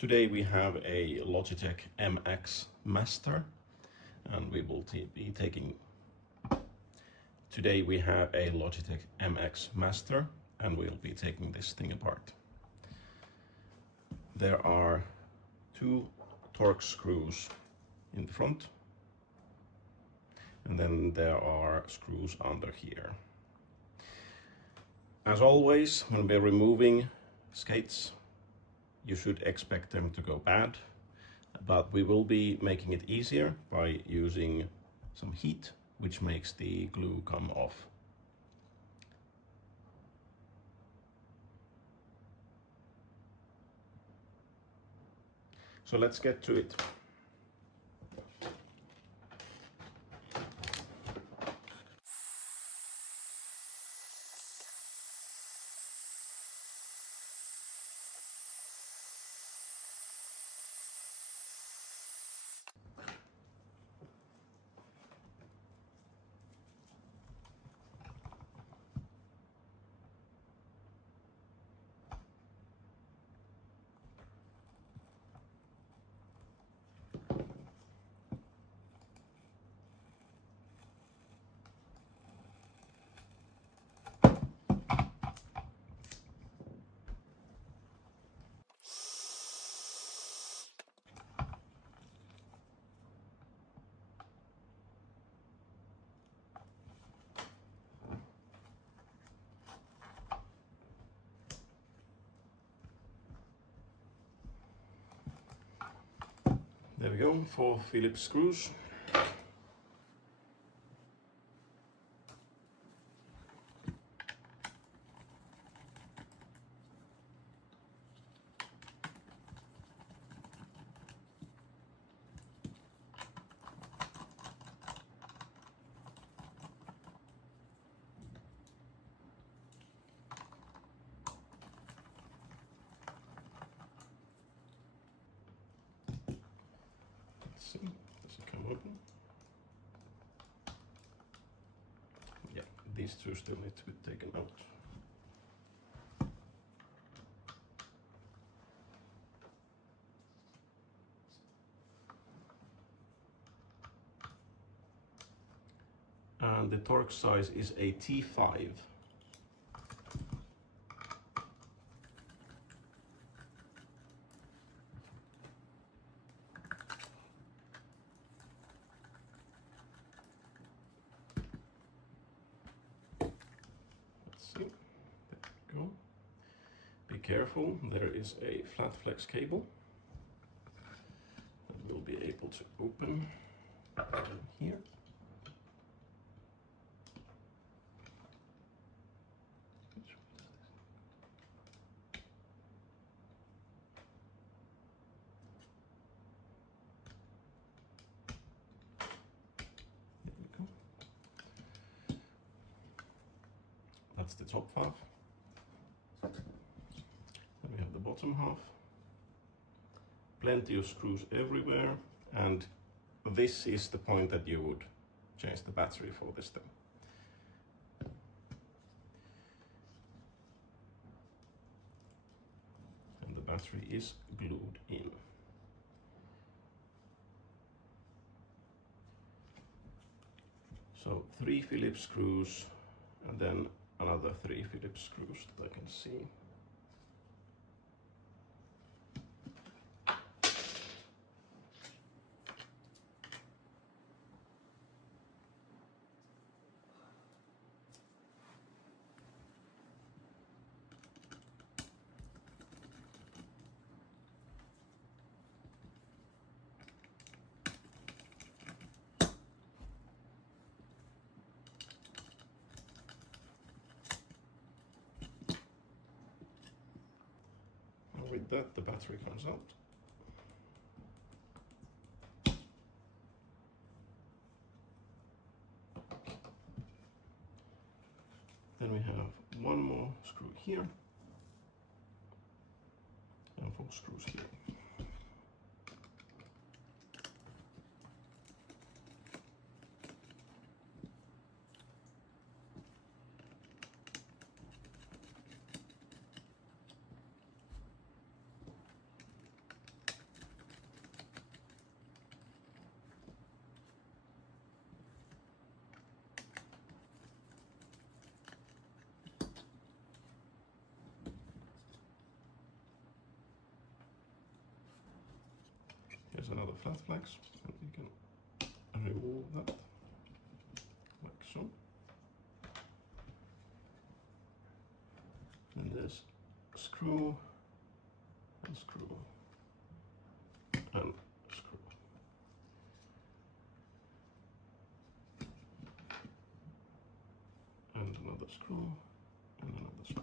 Today we have a Logitech MX Master, and we will be taking. Today we have a Logitech MX Master, and we'll be taking this thing apart. There are two Torx screws in the front, and then there are screws under here. As always, when we're removing skates, you should expect them to go bad, but we will be making it easier by using some heat, which makes the glue come off. So let's get to it. There we go, 4 Phillips screws. See, does it come open? Yeah, these two still need to be taken out. And the Torx size is a T5. Go. Be careful, there is a flat flex cable that we'll be able to open here. There we go. That's the top half. Then we have the bottom half. Plenty of screws everywhere, and this is the point that you would change the battery for this thing. And the battery is glued in. So 3 Phillips screws, and then another 3 Phillips screws that I can see. With that, the battery comes out. Then we have one more screw here and 4 screws here. Here's another flat flex, and you can remove that like so. And there's screw and screw and screw. And another screw and another screw.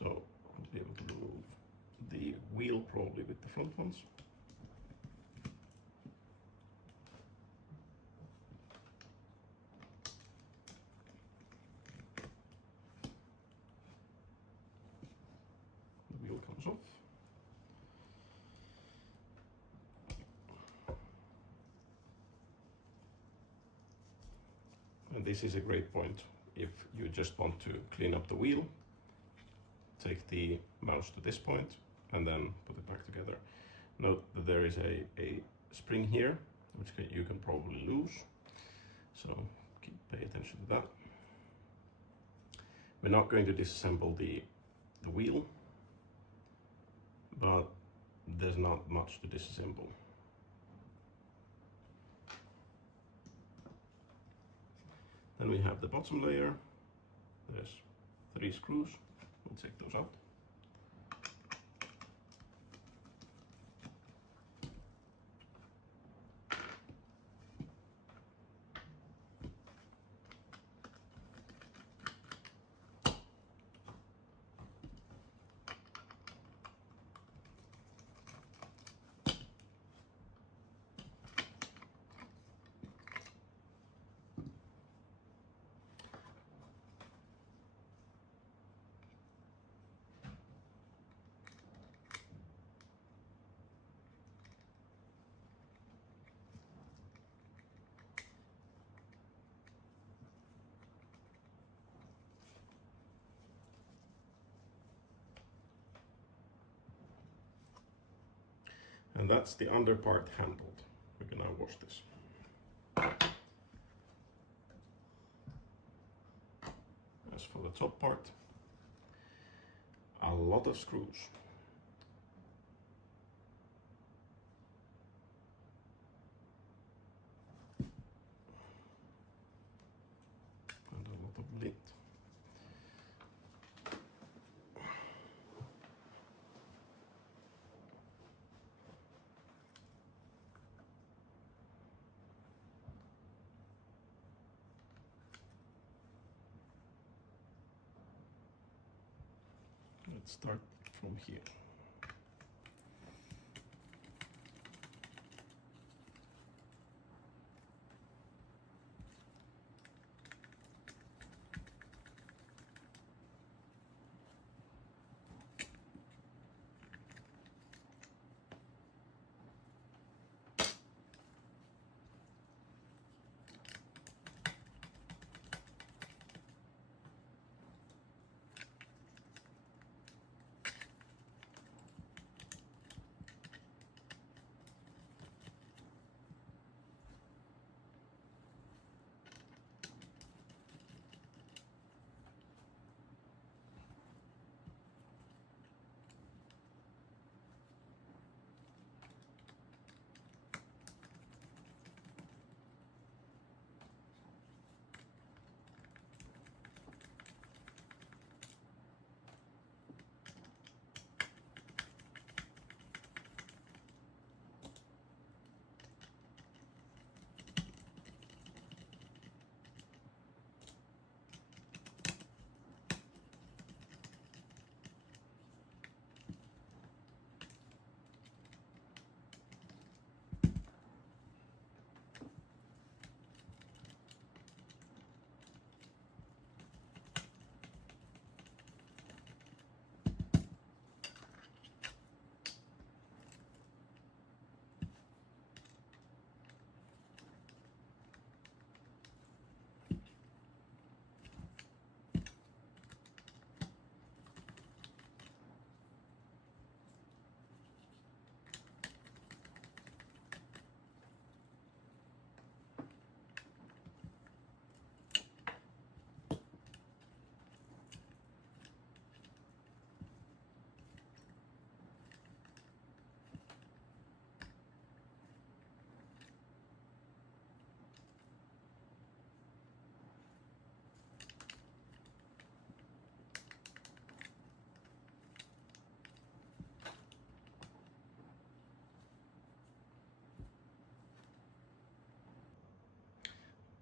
So I'll be able to remove the wheel probably with the front ones. The wheel comes off. And this is a great point if you just want to clean up the wheel. Take the mouse to this point and then put it back together. Note that there is a spring here, which you can probably lose. So pay attention to that. We're not going to disassemble the wheel, but there's not much to disassemble. Then we have the bottom layer. There's 3 screws. We'll take those out. And that's the under part handled. We can now wash this. As for the top part, a lot of screws. And a lot of lint. Let's start from here.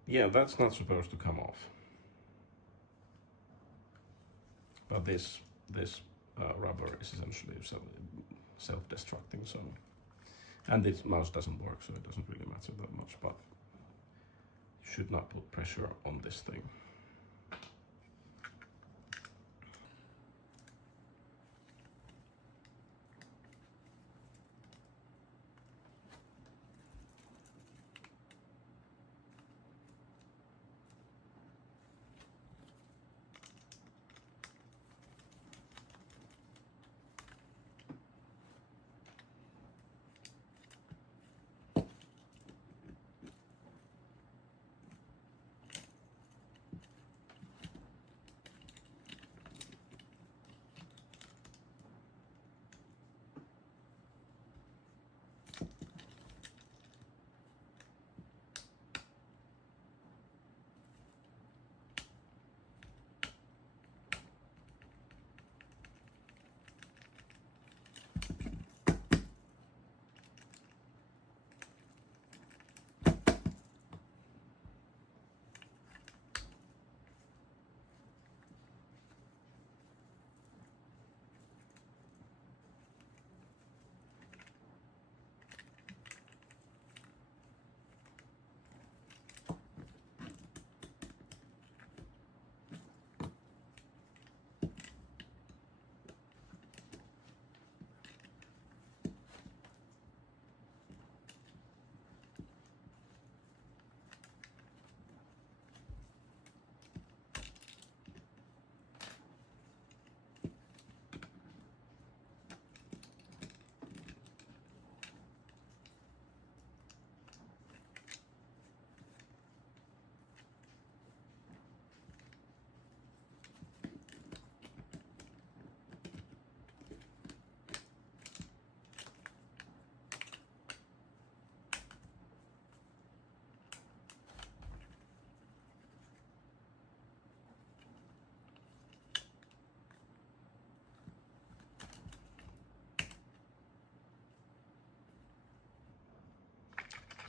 Yeah, that's not supposed to come off. But this rubber is essentially self-destructing, so, and this mouse doesn't work, so it doesn't really matter that much, but you should not put pressure on this thing.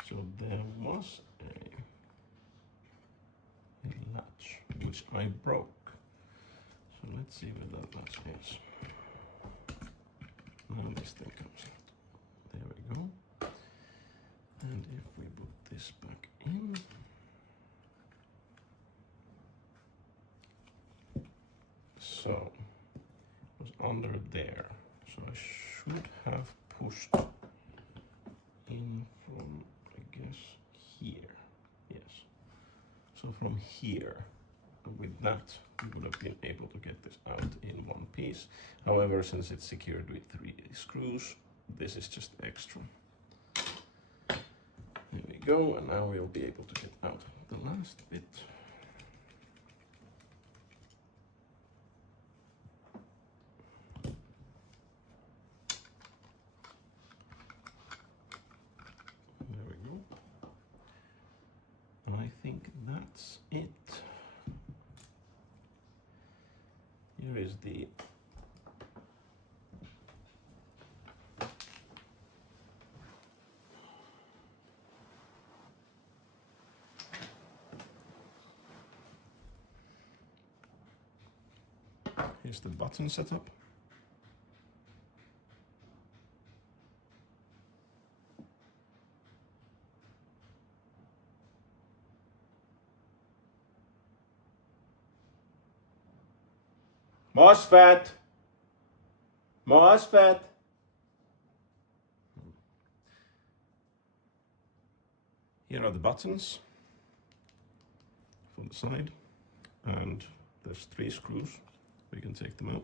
So there was a latch which I broke. So let's see where that latch is. Now this thing comes out. There we go. And if we put this back in, so it was under there. So I should have pushed in from, I guess, here. Yes. So from here, with that, we would have been able to get this out in one piece. However, since it's secured with 3 screws, this is just extra. There we go, and now we'll be able to get out the last bit. There we go. I think that's it. Here is the button setup. MOSFET! MOSFET! Here are the buttons for the side, and there's 3 screws. We can take them out.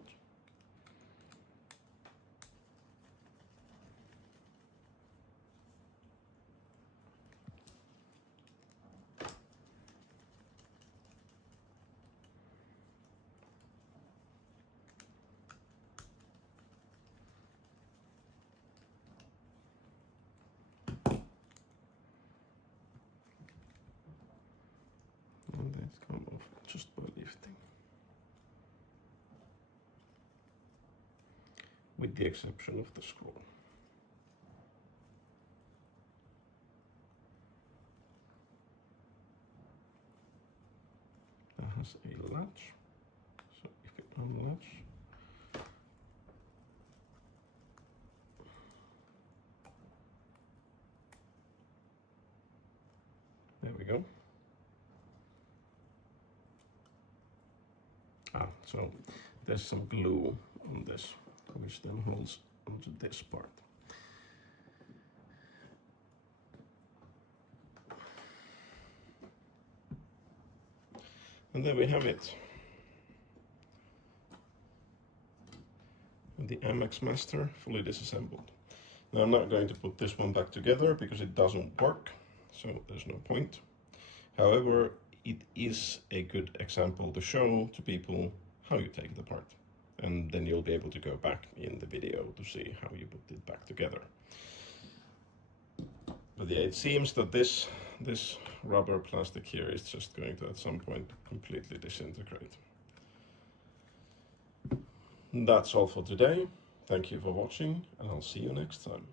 And they come off just by lifting. With the exception of the screw. has a latch. So if we unlatch, there we go. So there's some glue on this, which then holds onto this part. And there we have it. The MX Master fully disassembled. Now I'm not going to put this one back together because it doesn't work, so there's no point. However, it is a good example to show to people how you take it apart. And then you'll be able to go back in the video to see how you put it back together. But yeah, it seems that this rubber plastic here is just going to at some point completely disintegrate. That's all for today. Thank you for watching, and I'll see you next time.